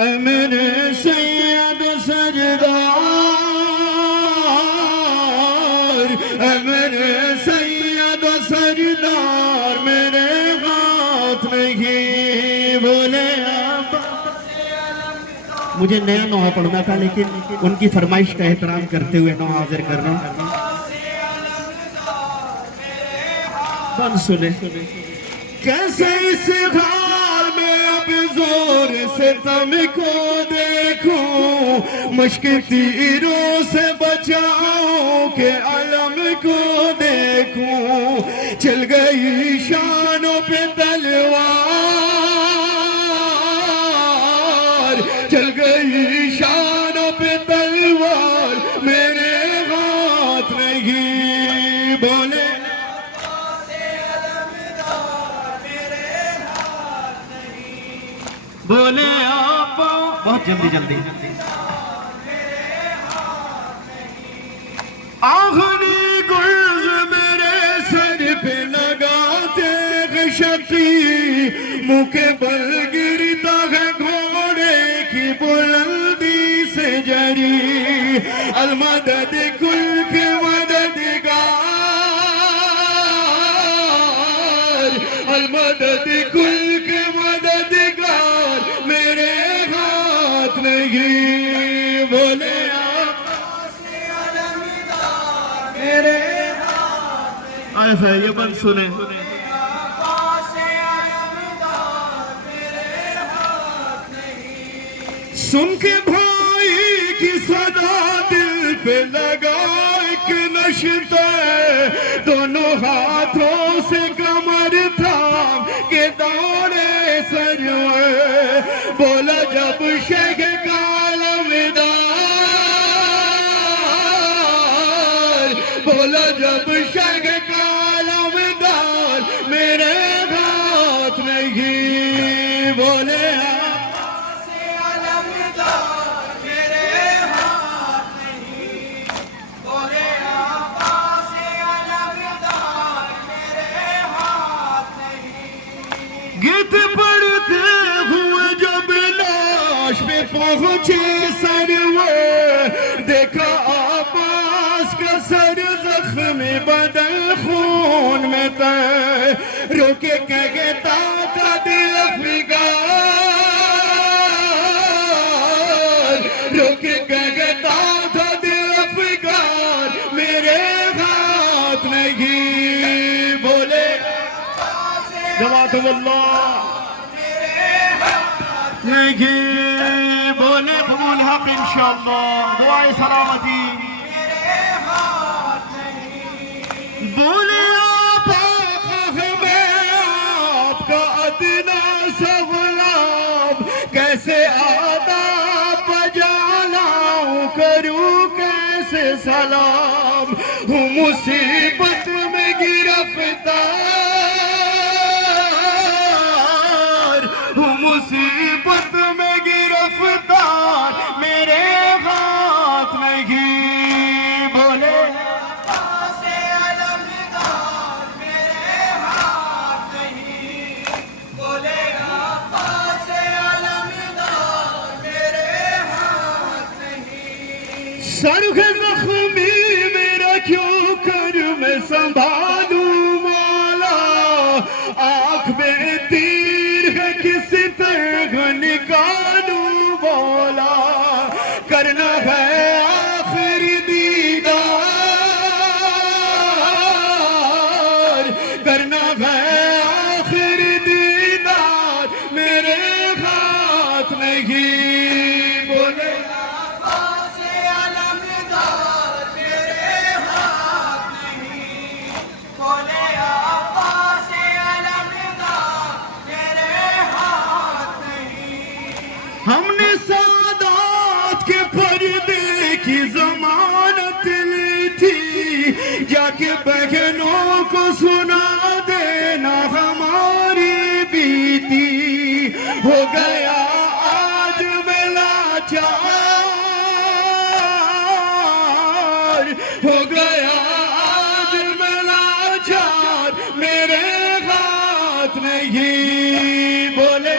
اے میرے سید سجدار، اے میرے سید سجدار، میرے ہاتھ نہیں بولے مجھے نیا نوحہ پڑھنا تھا لیکن ان کی فرمائش کا احترام کرتے ہوئے نوحہ حاضر کر رہا ہوں۔ بند سنے کیسے اس حال میں اب زور سے تم کو دیکھوں، مشک تیروں سے بچاؤں کہ علم کو دیکھوں، چل گئی شانوں پہ تلوار، چل گئی شانوں پہ تلوار، میرے ہاتھ نہیں بولے بولے آپ بہت جلدی جلدی آخری گرز میرے سر پہ لگاتے شقی، منہ کے بل گرتا ہے گھوڑے کی بلندی سے جری، المدد کل کے مددگار، المدد کل کے مددگار، میرے ہاتھ نہیں بولے آپ میرے ہاتھ نہیں، یہ بند سنیں سن کے بھائی کی صدا دل پہ لگا ایک نشتہ، دونوں ہاتھوں سے کمر تھام کے دوڑے سجوے، بولا جب شیخ کا علمدار، بولا جب شیخ کا علمدار، میرے ہاتھ نہیں بولے گیت پڑھتے ہوئے جب لاش پہ پہنچے سرور، دیکھا عباس کا سر زخم بدل خون میں تیر، روکے کہتا تھا دل افگار، روکے کہتا تھا دل افگار، میرے ہاتھ نہیں بولے جواد اللہ نہیں بولے قبول حق انشاءاللہ، دعائے سلامتی بولے آپ میں آپ کا ادنا سا غلام، کیسے آداب بجالاؤں کروں کیسے سلام، ہوں مصیبت میں گرفتار، ہوں مصیبت میں گرفتار، میرے ہاتھ نہیں بولے سرخ زخمی میرا کیوں کر میں سنبھالوں مولا، آنکھ میں تیر ہے کس طرح نکالوں مولا، کرنا ہے آخری دیدار، کرنا ہے آخری دیدار، میرے ہاتھ نہیں بولے ہم نے سادات کے پردے کی ضمانت لی تھی، جا کے بہنوں کو سنا دینا ہماری بیتی، ہو گیا آج میں لاچار، ہو گیا آج میں لاچار، میرے ہاتھ نہیں بولے